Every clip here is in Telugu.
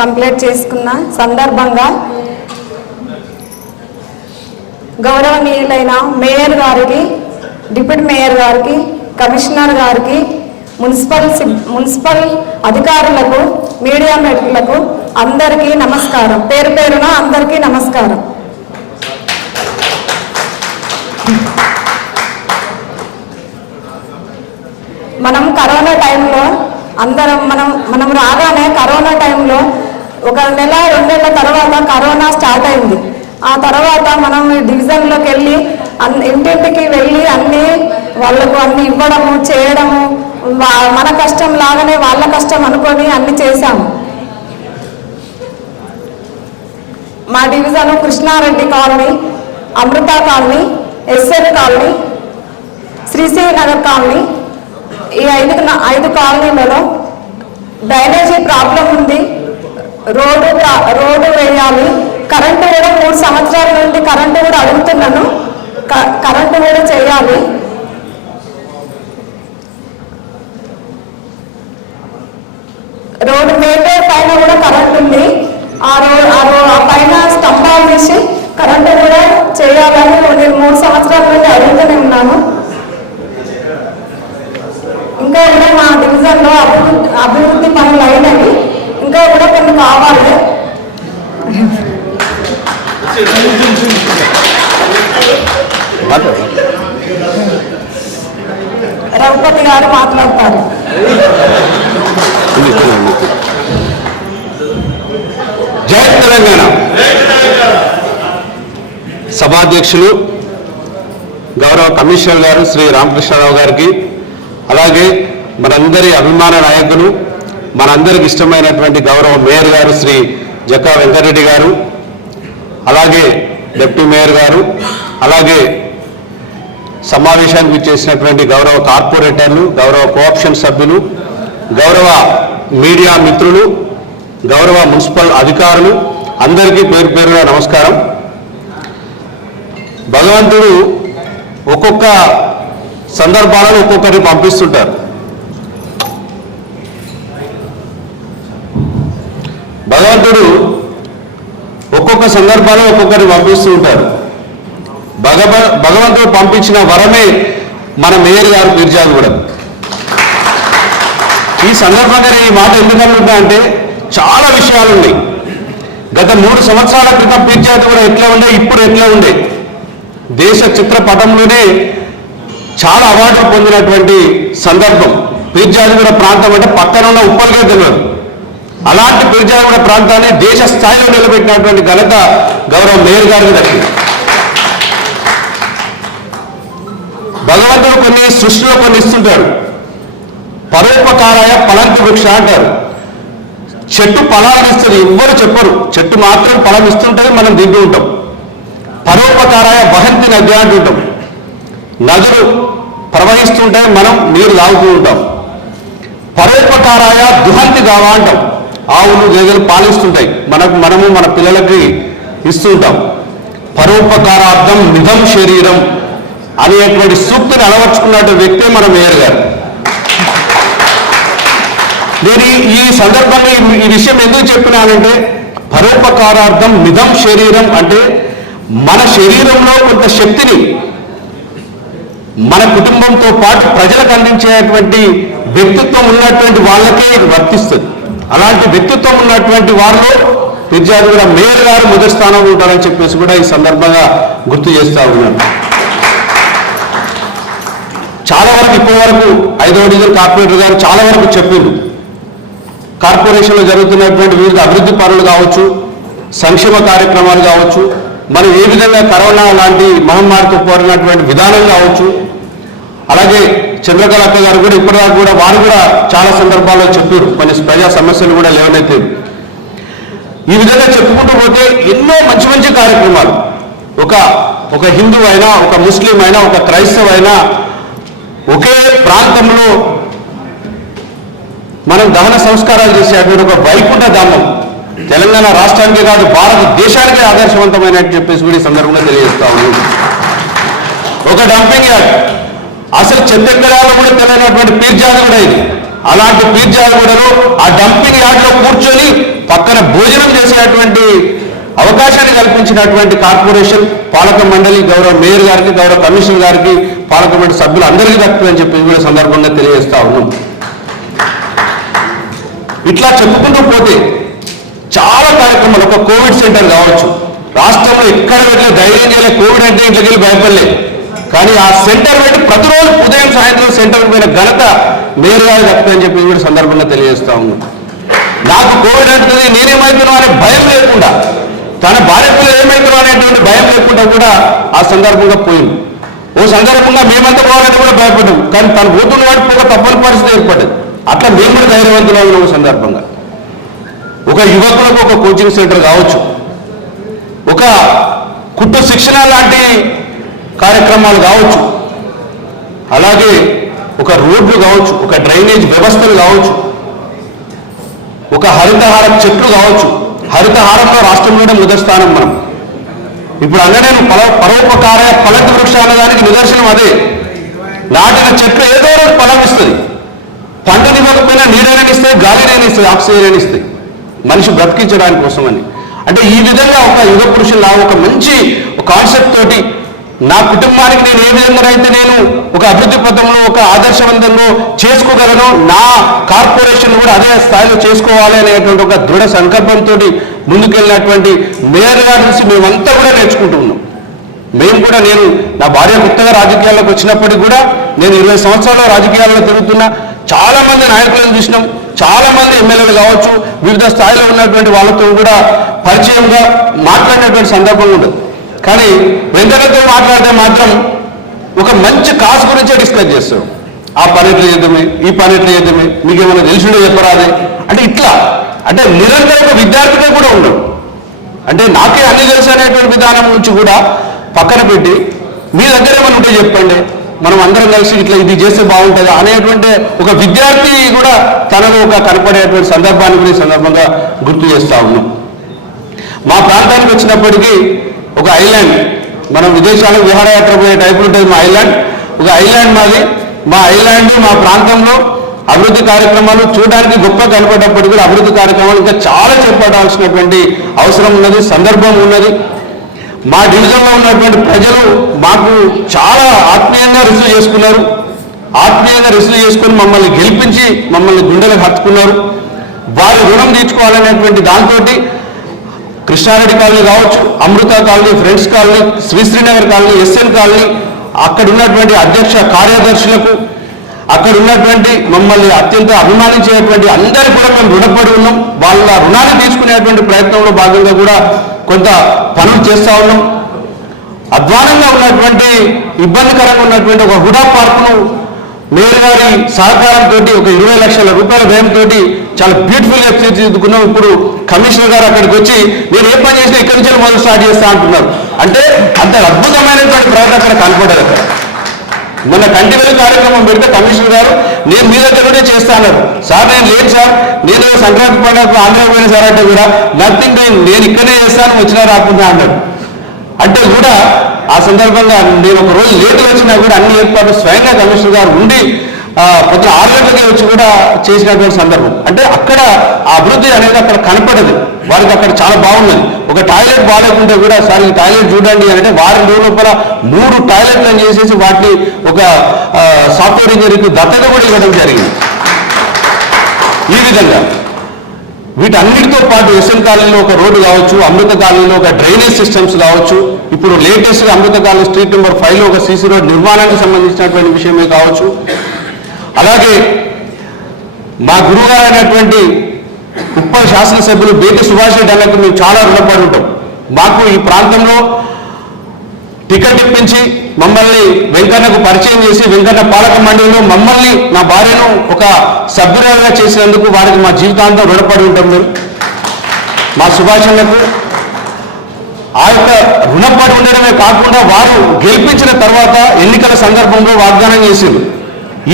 కంప్లీట్ చేసుకున్న సందర్భంగా గౌరవనీయులైన మేయర్ గారికి డిప్యూటీ మేయర్ గారికి కమిషనర్ గారికి మున్సిపల్ సిబ్- మున్సిపల్ అధికారులకు మీడియా మిత్రులకు అందరికీ నమస్కారం. పేరు పేరున అందరికీ నమస్కారం. మనం కరోనా టైంలో అందరం మనం మనం రాగానే కరోనా టైంలో ఒక నెల రెండేళ్ళ తర్వాత కరోనా స్టార్ట్ అయింది. ఆ తర్వాత మనం డివిజన్లోకి వెళ్ళి ఇంటింటికి వెళ్ళి అన్ని వాళ్ళకు అన్ని ఇవ్వడము చేయడము మన కష్టం లాగానే వాళ్ళ కష్టం అనుకొని అన్ని చేశాము. మా division Krishnareddy colony Amrutha colony S N colony Srisri Nagar colony ఈ ఐదు ఐదు కాలనీలలో డ్రైనేజీ ప్రాబ్లం ఉంది. రోడ్డు రోడ్డు వేయాలి. కరెంటు కూడా మూడు సంవత్సరాల నుండి కరెంటు కూడా అడుగుతున్నాను. క- కరెంటు కూడా చేయాలి. రోడ్డు మెయిన్ పైన కూడా కరెంట్ ఉంది. ఆ రోడ్ ఆ రోడ్ ఆ పైన స్తంభాలు తీసి కరెంటు కూడా చేయాలని నేను మూడు సంవత్సరాల నుండి అడుగుతూనే ఉన్నాను. ఇంకా కూడా మా డివిజన్లో అభివృద్ధి అభివృద్ధి పనులు కొన్ని కావాలి? రఘుపతి గారు మాట్లాడతారు. జై తెలంగాణ. సభాధ్యక్షులు గౌరవ కమిషనర్ గారు శ్రీ రామకృష్ణారావు గారికి అలాగే మనందరి అభిమాన నాయకులు మనందరికి ఇష్టమైనటువంటి గౌరవ మేయర్ గారు శ్రీ జక్కా వెంకటరెడ్డి గారు అలాగే డిప్యూటీ మేయర్ గారు అలాగే సమావేశానికి చేసినటువంటి గౌరవ కార్పొరేటర్లు గౌరవ కోఆప్షన్ సభ్యులు గౌరవ మీడియా మిత్రులు గౌరవ మున్సిపల్ అధికారులు అందరికీ పేరు పేరుగా నమస్కారం. భగవంతుడు ఒక్కొక్క సందర్భాలను ఒక్కొక్కరిని పంపిస్తుంటారు. దేవుడు ఒక్కొక్క సందర్భాల్లో ఒక్కొక్కరిని పంపిస్తూ ఉంటారు. భగవ భగవంతుడు పంపించిన వరమే మన మేయర్ గారు పిర్జాగూడెం ఈ సందర్భంగా నేను ఈ మాట ఎందుకు అనుకుంటా అంటే చాలా విషయాలు ఉన్నాయి. గత మూడు సంవత్సరాల క్రితం పిర్జాది కూడా ఎట్లా ఉండే ఇప్పుడు ఎట్లా ఉండే? దేశ చిత్రపటంలోనే చాలా అవార్డులు పొందినటువంటి సందర్భం. పీర్జాదిగూడ ప్రాంతం అంటే పక్కన ఉన్న ఉప్పల్గా తెలియదు అలాంటి పీర్జాదిగూడ ప్రాంతాన్ని దేశ స్థాయిలో నిలబెట్టినటువంటి ఘనత గౌరవ మేయర్ గారికి దక్కింది భగవంతుడు కొన్ని సృష్టిలో కొన్ని ఇస్తుంటాడు. పరోపకారాయ ఫలంతి వృక్ష అంటారు. చెట్టు ఫలాలు ఇస్తుంది ఎవ్వరు చెప్పరు. చెట్టు మాత్రం ఫలం ఇస్తుంటే మనం దిగి ఉంటాం. పరోపకారాయ వహంతి నది అంటుంటాం నదులు ప్రవహిస్తుంటే మనం నీరు తాగుతూ ఉంటాం. పరోపకారాయ దుహంతి కావా అంటాం. ఆవులు గేదెలు పాలిస్తుంటాయి. మనకు మనము మన పిల్లలకి ఇస్తుంటాం పరోపకారార్థం నిధం శరీరం అనేటువంటి సూక్తిని అలవర్చుకున్నటువంటి వ్యక్తే మన మేయర్ గారు. నేను ఈ- సందర్భంగా ఈ- ఈ విషయం ఎందుకు చెప్పినానంటే పరోపకారార్థం నిధం శరీరం అంటే మన శరీరంలో కొంత శక్తిని మన కుటుంబంతో పాటు ప్రజలకు అందించేటువంటి వ్యక్తిత్వం ఉన్నటువంటి వాళ్ళకే ఇది వర్తిస్తుంది. అలాంటి వ్యక్తిత్వం ఉన్నటువంటి వారిలో విద్యార్థి కూడా మేయర్ గారు మొదటి స్థానంలో ఉంటారని చెప్పేసి కూడా ఈ సందర్భంగా గుర్తు చేస్తా ఉన్నాను. చాలా వరకు ఇప్పటి వరకు ఐదవ డివిజన్ కార్పొరేటర్ గారు చాలా వరకు చెప్పిండు కార్పొరేషన్లో జరుగుతున్నటువంటి వివిధ అభివృద్ధి పనులు కావచ్చు సంక్షేమ కార్యక్రమాలు కావచ్చు మనం ఏ విధంగా కరోనా లాంటి మహమ్మారితో పోరినటువంటి విధానం కావచ్చు అలాగే చంద్రకళ అక్క గారు కూడా ఇప్పటిదాకా కూడా వారు కూడా చాలా సందర్భాల్లో చెప్పారు కొన్ని ప్రజా సమస్యలు కూడా లేవనెత్తారు ఈ విధంగా చెప్పుకుంటూ పోతే ఎన్నో మంచి మంచి కార్యక్రమాలు. ఒక ఒక హిందూ అయినా ఒక ముస్లిం అయినా ఒక క్రైస్తవ అయినా ఒకే ప్రాంతంలో మనం దహన సంస్కారాలు చేసేటువంటి ఒక వైకుంఠ ధామం తెలంగాణ రాష్ట్రానికే కాదు భారతదేశానికే ఆదర్శవంతమైన చెప్పేసి కూడా ఈ సందర్భంగా తెలియజేస్తా ఉన్నాం ఒక డంపింగ్ యార్డ్. అసలు చెత్తెక్కడాలో కూడా తెలియనటువంటి పీర్జాలు కూడా ఇది. అలాంటి పీర్జాగూడలో ఆ డంపింగ్ యార్డ్లో కూర్చొని పక్కన భోజనం చేసేటువంటి అవకాశాన్ని కల్పించినటువంటి కార్పొరేషన్ పాలక మండలి గౌరవ మేయర్ గారికి గౌరవ కమిషనర్ గారికి పాలక మండలి సభ్యులు అందరికీ దక్కుతుందని చెప్పి కూడా సందర్భంగా తెలియజేస్తా ఉన్నాం. ఇట్లా చెప్పుకుంటూ పోతే చాలా కార్యక్రమాలు ఒక కోవిడ్ సెంటర్ కావచ్చు. రాష్ట్రంలో ఎక్కడ వెళ్ళి ధైర్యం చేయలే కోవిడ్ అంటే ఇంట్లోకి వెళ్ళి భయపడలేదు కానీ ఆ సెంటర్ పెట్టి ప్రతిరోజు ఉదయం సాయంత్రం సెంటర్ పోయిన ఘనత మేయర్ గారు అని చెప్పి కూడా సందర్భంగా తెలియజేస్తా ఉన్నాం. నాకు కోవిడ్ అంటుంది నేనేమవుతున్నా అనే భయం లేకుండా తన భార్య పిల్లలు ఏమవుతున్నా అనేటువంటి భయం లేకుండా కూడా ఆ సందర్భంగా పోయింది. ఓ సందర్భంగా మేమంతా పోవాలని కూడా భయపడ్డాం కానీ తను పోతున్న వాడు ఒక తప్పని పరిస్థితి ఏర్పడ్డది. అట్లా మేము కూడా ధైర్యవంతులు ఉన్నాం ఒక సందర్భంగా. ఒక యువకులకు ఒక కోచింగ్ సెంటర్ కావచ్చు. ఒక కుట్టు శిక్షణ లాంటి కార్యక్రమాలు కావచ్చు. అలాగే ఒక రోడ్లు కావచ్చు ఒక డ్రైనేజ్ వ్యవస్థలు కావచ్చు ఒక హరితహారం చెట్లు కావచ్చు. హరితహారంలో రాష్ట్రంలోనే మొదటి స్థానం మనం. ఇప్పుడు అందరూ పల పరోపకార ఫలతి వృక్షాల దానికి నిదర్శనం అదే. నాటిన చెట్లు ఏదో రోజు ఫలం ఇస్తుంది. పంటనివ్వకపోయినా నీడని ఇస్తాయి గాలిని ఇస్తాయి ఆక్సిజన్ ఇస్తాయి మనిషి బ్రతికించడానికి కోసమని అంటే ఈ విధంగా ఒక యుగ పురుషులా ఒక మంచి కాన్సెప్ట్ తోటి నా కుటుంబానికి నేను ఏ విధంగా అయితే నేను ఒక అభివృద్ధి పథంలో ఒక ఆదర్శవంతంలో చేసుకోగలను నా కార్పొరేషన్ కూడా అదే స్థాయిలో చేసుకోవాలి అనేటువంటి ఒక దృఢ సంకల్పంతో ముందుకెళ్ళినటువంటి మేయర్ గారి నుంచి మేమంతా కూడా నేర్చుకుంటున్నాం మేము కూడా నేను నా భార్య కొత్తగా రాజకీయాల్లోకి వచ్చినప్పటికీ కూడా నేను ఇరవై సంవత్సరాల రాజకీయాల్లో తిరుగుతున్నా. చాలా మంది నాయకులను చూసినాం. చాలా మంది ఎమ్మెల్యేలు కావచ్చు వివిధ స్థాయిలో ఉన్నటువంటి వాళ్ళతో కూడా పరిచయంగా మాట్లాడినటువంటి సందర్భం ఉండదు. కానీ వెంకటతో మాట్లాడితే మాత్రం ఒక మంచి కాసు గురించే డిస్కస్ చేస్తాం ఆ పని ఎట్లా చేద్దామే ఈ పని ఎట్లా చేద్దామే మీకు ఏమైనా తెలిసిండో చెప్పరాదే అంటే ఇట్లా అంటే నిరంతరం ఒక విద్యార్థిగా కూడా ఉండవు అంటే నాకే అన్ని తెలుసు అనేటువంటి విధానం నుంచి కూడా పక్కన పెట్టి మీ దగ్గర ఏమైనా ఉంటే చెప్పండి. మనం అందరం కలిసి ఇట్లా ఇది చేస్తే బాగుంటుంది అనేటువంటి ఒక విద్యార్థి కూడా తనకు ఒక కనపడేటువంటి సందర్భాన్ని కూడా సందర్భంగా గుర్తు చేస్తా ఉన్నాం. మా ప్రాంతానికి వచ్చినప్పటికీ ఒక ఐలాండ్. మనం విదేశాలకు విహారయాత్ర పోయే టైపులు ఉంటుంది మా ఐలాండ్. ఒక ఐలాండ్ మాది. మా ఐలాండ్ మా ప్రాంతంలో అభివృద్ధి కార్యక్రమాలు చూడడానికి గొప్ప కనపడేటప్పటికీ కూడా అభివృద్ధి కార్యక్రమాలు ఇంకా చాలా చేపట్టాల్సినటువంటి అవసరం ఉన్నది సందర్భం ఉన్నది. మా డివిజన్లో ఉన్నటువంటి ప్రజలు మాకు చాలా ఆత్మీయంగా రిసీవ్ చేసుకున్నారు. ఆత్మీయంగా రిసీవ్ చేసుకుని మమ్మల్ని గెలిపించి మమ్మల్ని గుండెలకు హత్తుకున్నారు. వారి రుణం తీర్చుకోవాలనేటువంటి దాంతో కృష్ణారెడ్డి కాలనీ కావచ్చు Amrutha colony friends colony Srisrinagar colony S N colony అక్కడ ఉన్నటువంటి అధ్యక్ష కార్యదర్శులకు అక్కడ ఉన్నటువంటి మమ్మల్ని అత్యంత అభిమానించేటువంటి అందరికీ కూడా మేము రుణపడి ఉన్నాం. వాళ్ళ రుణాన్ని తీసుకునేటువంటి ప్రయత్నంలో భాగంగా కూడా కొంత పనులు చేస్తా ఉన్నాం. అధ్వానంగా ఉన్నటువంటి ఇబ్బందికరంగా ఉన్నటువంటి ఒక హుడా పార్కును మేయర్ గారి సహకారంతో ఒక ఇరవై లక్షల రూపాయల వ్యయంతో చాలా బ్యూటిఫుల్గా తీర్చిదిద్దుకున్నాం. ఇప్పుడు కమిషనర్ గారు అక్కడికి వచ్చి నేను ఏ పని చేసినా ఇక్కడి నుంచి మొదలు స్టార్ట్ చేస్తా అంటున్నారు. అంటే అంత అద్భుతమైనటువంటి ప్రయత్నం అక్కడ కనపడదు అక్కడ. మొన్న కంటి వెలుగు కార్యక్రమం పెడితే కమిషనర్ గారు నేను మీ దగ్గరనే చేస్తాను సార్ నేను లేదు సార్. నేను సంక్రాంతి పండుగ ఆంధ్ర పోయిన సార్ అంటే కూడా నథింగ్ నేను ఇక్కడే చేస్తాను వచ్చినా రాకుండా అన్నాడు అంటే కూడా ఆ సందర్భంగా నేను ఒక రోజు లేటుగా వచ్చినా కూడా అన్ని ఏర్పాట్లు స్వయంగా కమిషనర్ గారు ఉండి ఆ, పొద్దున ఆరు గంటలకి వచ్చి కూడా చేసినటువంటి సందర్భం. అంటే అక్కడ ఆ అభివృద్ధి అనేది అక్కడ కనపడదు. వారికి అక్కడ చాలా బాగున్నది. ఒక టాయిలెట్ బాగాలేకుంటే కూడా సార్ ఈ టాయిలెట్ చూడండి అంటే వారం రోజుల లోపల మూడు టాయిలెట్లను చేసేసి వాటిని ఒక సాఫ్ట్వేర్ ఇంజనీర్కి దత్తత కూడా ఇవ్వడం జరిగింది. ఈ విధంగా. వీటన్నిటితో పాటు ఎస్ఎన్ కాలనీలో ఒక రోడ్డు కావచ్చు అమృత కాలనీలో ఒక డ్రైనేజ్ సిస్టమ్స్ కావచ్చు ఇప్పుడు లేటెస్ట్గా అమృత కాలనీ స్ట్రీట్ నెంబర్ ఫైవ్లో ఒక సీసీ రోడ్ నిర్మాణానికి సంబంధించినటువంటి విషయమే కావచ్చు. అలాగే మా గురువుగారు అయినటువంటి ఉప్పల్ శాసనసభ్యులు బేటి సుభాష్ రెడ్డి అన్నకు మేము చాలా రుణపడి ఉంటాం. మాకు ఈ ప్రాంతంలో టికెట్ ఇప్పించి మమ్మల్ని వెంకన్నకు పరిచయం చేసి వెంకన్న పాలక మండలిలో మమ్మల్ని నా భార్యను ఒక సభ్యురాలుగా చేసినందుకు వారికి మా జీవితాంతం రుణపడి ఉంటాం మేము. మా సుభాషణకు ఆ యొక్క రుణపడి ఉండడమే కాకుండా వారు గెలిపించిన తర్వాత ఎన్నికల సందర్భంలో వాగ్దానం చేసింది.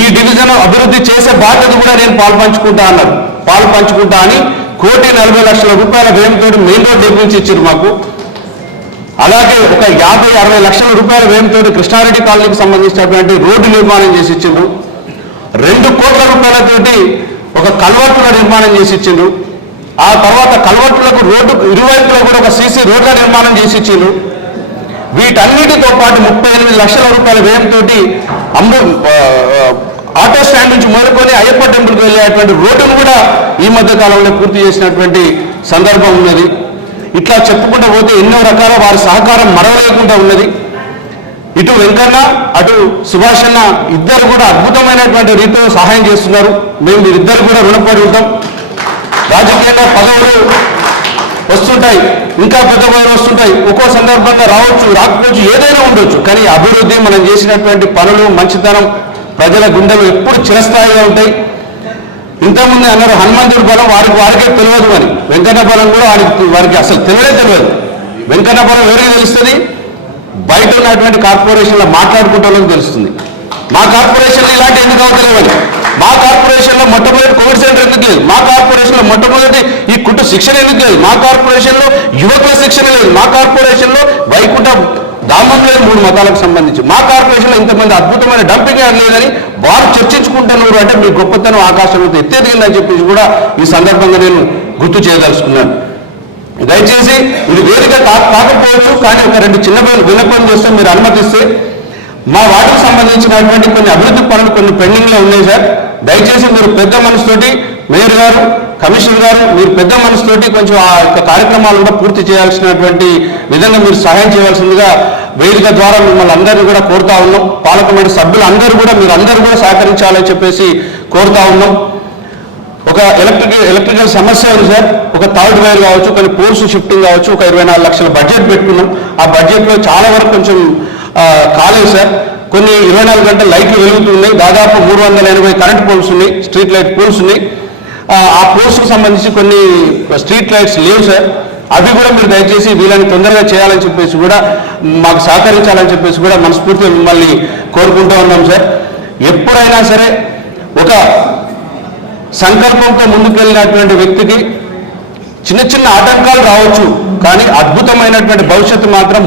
ఈ డివిజన్ అభివృద్ధి చేసే బాధ్యత కూడా నేను పాలు పంచుకుంటా అన్నారు. పాలు పంచుకుంటా అని కోటి నలభై లక్షల రూపాయల వ్యయంతో మెయిన్ రోడ్ నిర్మించి ఇచ్చారు మాకు. అలాగే ఒక యాభై అరవై లక్షల రూపాయల వ్యయంతో కృష్ణారెడ్డి కాలనీకి సంబంధించినటువంటి రోడ్డు నిర్మాణం చేసి ఇచ్చిండ్రు రెండు కోట్ల రూపాయలతోటి ఒక కల్వర్టుల నిర్మాణం చేసి ఇచ్చిండ్రు ఆ తర్వాత కల్వర్టులకు రోడ్డు ఇరువైపులో కూడా ఒక సీసీ రోడ్ల నిర్మాణం చేసి ఇచ్చిండ్రు వీటన్నిటితో పాటు ముప్పై ఎనిమిది లక్షల రూపాయల వ్యయంతో అమ్ము ఆటో స్టాండ్ నుంచి మొదలుకొని అయ్యప్ప టెంపుల్కి వెళ్ళేటువంటి రోడ్డును కూడా ఈ మధ్య కాలంలో పూర్తి చేసినటువంటి సందర్భం ఉన్నది. ఇట్లా చెప్పుకుంటూ పోతే ఎన్నో రకాల వారి సహకారం మరవలేకుండా ఉన్నది. ఇటు వెంకన్న అటు సుభాష్ అన్న ఇద్దరు కూడా అద్భుతమైనటువంటి రీతిలో సహాయం చేస్తున్నారు. మేము మీరిద్దరు కూడా రుణపడి ఉంటాం. రాజకీయంగా పదవులు వస్తుంటాయి ఇంకా పెద్ద పదవులు వస్తుంటాయి. ఒక్కో సందర్భంగా రావచ్చు రాకపోవచ్చు ఏదైనా ఉండొచ్చు. కానీ అభివృద్ధి మనం చేసినటువంటి పనులు మంచితనం ప్రజల గుండెలు ఎప్పుడు చిరస్థాయిగా ఉంటాయి. ఇంతకుముందు అన్నారు హనుమంతుడి బలం వారికి వారికే తెలియదు అని. వెంకన్న బలం కూడా వారికి వారికి అసలు తెలియదే తెలియదు. వెంకన్న బలం ఎవరికి తెలుస్తుంది? బయట ఉన్నటువంటి కార్పొరేషన్లో మాట్లాడుకుంటామని తెలుస్తుంది. మా కార్పొరేషన్లో ఇలాంటి ఎందుకు అవుతలేవని? మా కార్పొరేషన్లో మొట్టమొదటి కోవిడ్ సెంటర్ ఎందుకు లేదు? మా కార్పొరేషన్లో మొట్టమొదటి ఈ కుట్టు శిక్షణ ఎందుకు లేదు? మా కార్పొరేషన్లో యువకుల శిక్షణ లేదు. మా కార్పొరేషన్లో వైకుంఠ ధామం లేదు మూడు మతాలకు సంబంధించి. మా కార్పొరేషన్లో ఇంతమంది అద్భుతమైన డంపింగ్ యార్డ్ లేదని వారు చర్చించుకుంటున్నారు అంటే మీ గొప్పతనం ఆకాశంలో ఎత్తేదిగిందని చెప్పేసి కూడా ఈ సందర్భంగా నేను గుర్తు చేయదలుచుకున్నాను. దయచేసి ఇది వేదిక కాకపోవచ్చు కానీ ఒక రెండు చిన్న విన్నపం చేస్తే మీరు అనుమతిస్తే. మా వాటికి సంబంధించినటువంటి కొన్ని అభివృద్ధి పనులు కొన్ని పెండింగ్లో ఉన్నాయి సార్. దయచేసి మీరు పెద్ద మనసుతోటి మేయర్ గారు కమిషనర్ గారు మీరు పెద్ద మనసుతోటి కొంచెం ఆ యొక్క కార్యక్రమాలు కూడా పూర్తి చేయాల్సినటువంటి విధంగా మీరు సహాయం చేయవలసిందిగా వేదిక ద్వారా మిమ్మల్ని అందరినీ కూడా కోరుతా ఉన్నాం. పాలక మండలి సభ్యులు అందరూ కూడా మీరు అందరూ కూడా సహకరించాలని చెప్పేసి కోరుతా ఉన్నాం. ఒక ఎలక్ట్రికల్ ఎలక్ట్రికల్ సమస్య ఉంది సార్. ఒక థర్డ్ వేర్ కావచ్చు కొన్ని పోల్స్ షిఫ్టింగ్ కావచ్చు ఒక ఇరవై నాలుగు లక్షల బడ్జెట్ పెట్టుకున్నాం. ఆ బడ్జెట్లో చాలా వరకు కొంచెం కాలేదు సార్. కొన్ని ఇరవై నాలుగు గంటల లైట్లు వెలుగుతున్నాయి దాదాపు మూడు వందల ఎనభై కరెంట్ పోల్స్ ఉన్నాయి స్ట్రీట్ లైట్ పోల్స్ ఉన్నాయి. ఆ, పోస్ట్ పోల్స్కి సంబంధించి కొన్ని స్ట్రీట్ లైట్స్ లేవు సార్ అవి కూడా మీరు దయచేసి వీళ్ళని తొందరగా చేయాలని చెప్పేసి కూడా మాకు సహకరించాలని చెప్పేసి కూడా మనస్ఫూర్తిగా మిమ్మల్ని కోరుకుంటూ ఉన్నాం సార్ ఎప్పుడైనా సరే ఒక సంకల్పంతో ముందుకెళ్ళినటువంటి వ్యక్తికి చిన్న చిన్న ఆటంకాలు రావచ్చు కానీ అద్భుతమైనటువంటి భవిష్యత్తు మాత్రం